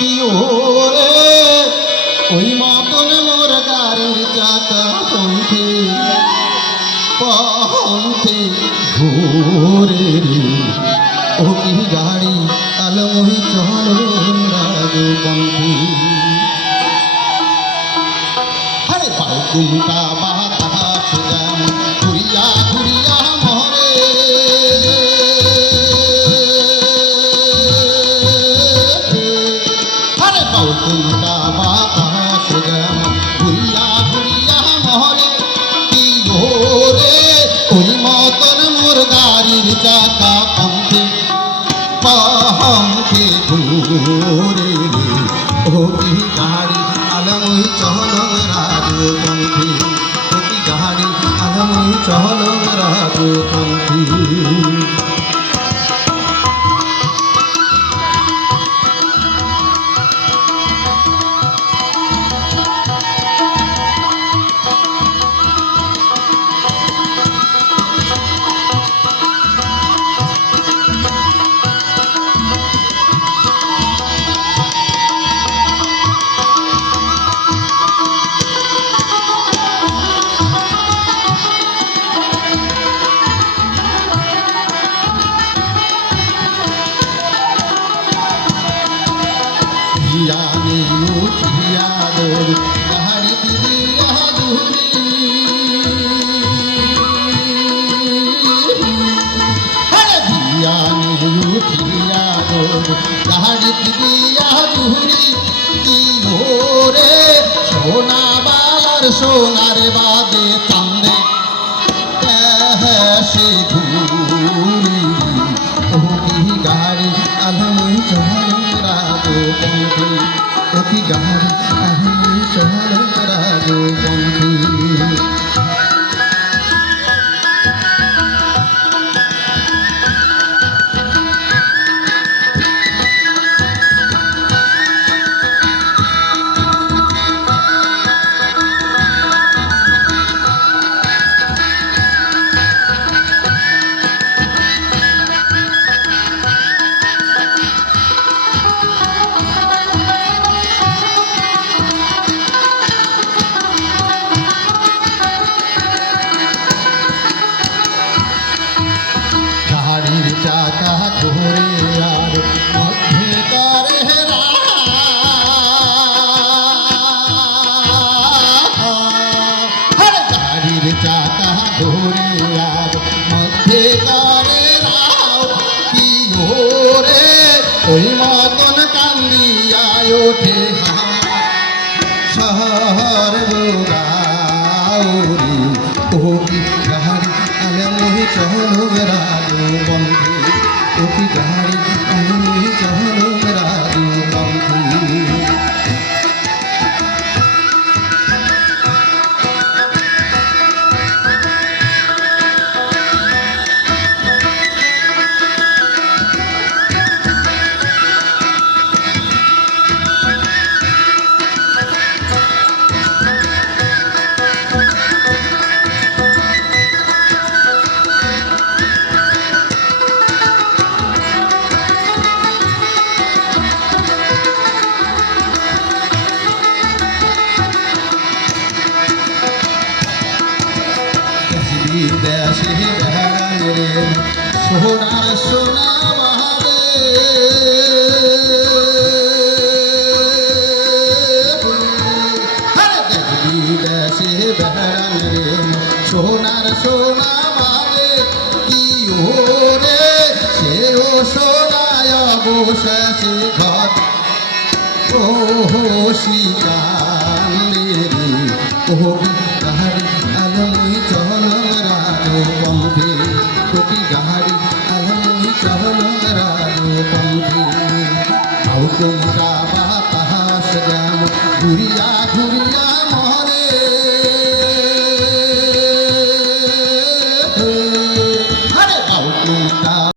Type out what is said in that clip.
কি ওরে ওই মতন মোর গাড়ির চাকা পন্থে পন্থে ঘুরে রে ও কি গাড়ি আলমহি চলো রাজপন্থী আরে বাউকুমটা বাতাস যেমন ঘুরিয়া ঘুরিয়া মরে আরে বাউকুমটা বাতাস যেমন ঘুরিয়া ঘুরিয়া মরে কি ওরে ওই মতন মোর গাড়ির চাকা পন্থে পন্থে ঘুরে রে ও কি গাড়ি আলমই চলো রাজপন্থী ও কি গাড়ি আলমই চলো রাজপন্থী धियाने उठिया डोर गाड़ी दिया दूरी अरे धियाने उठिया डोर गाड़ी दिया दूरी की ओरे सोना बालार सोनार बादे चांदे ऐसे घूरी ओ की गाड़ी अलमई चलो রাজপন্থী ও কি গাড়ি আলমই চলো রাজপন্থী গাড়ির চাকা ঘুরে আর মধ্যে তারে গাড়ির চাকা ঘুরে আর মধ্যে তারে রাও কি ওরে ওই মতন কান্দিয়া ওঠে শহর গোরাউরি ও কি গাড়ি আলমহি চলো রাজপন্থী ও কি গাড়ি আলমহি চলো রাজপন্থী দেশে বেড়ান রে সোনার সোনা বাহারে দেখবি দেশে বেড়ান রে সোনার সোনা বাহারে কি ওরে সেও সোনায় অবশেষে ঘর ও শিকারে রে ও গাড়ি আলমই চলো রাজপন্থী ও কি গাড়ি আলমই চলো রাজপন্থী বাউকুমটা বাতাস যেমন ঘুরিয়া